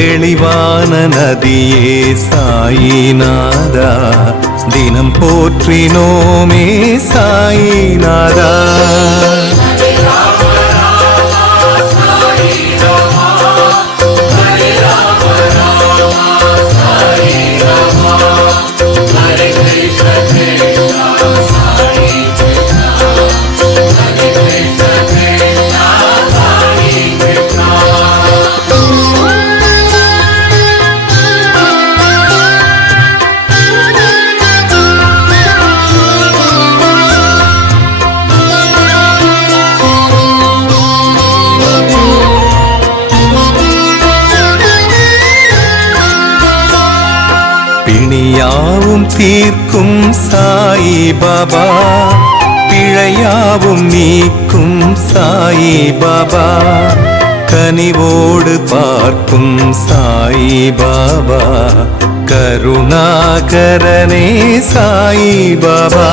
தெளிவான நதியே சாயிநாதா, தினம் போற்றினோமே சாயிநாதா. பிணியாவும் தீர்க்கும் சாயி பாபா, பிழையாவும் நீக்கும் சாயி பாபா, கனிவோடு பார்க்கும் சாயி பாபா, கருணாகரனே சாயி பாபா.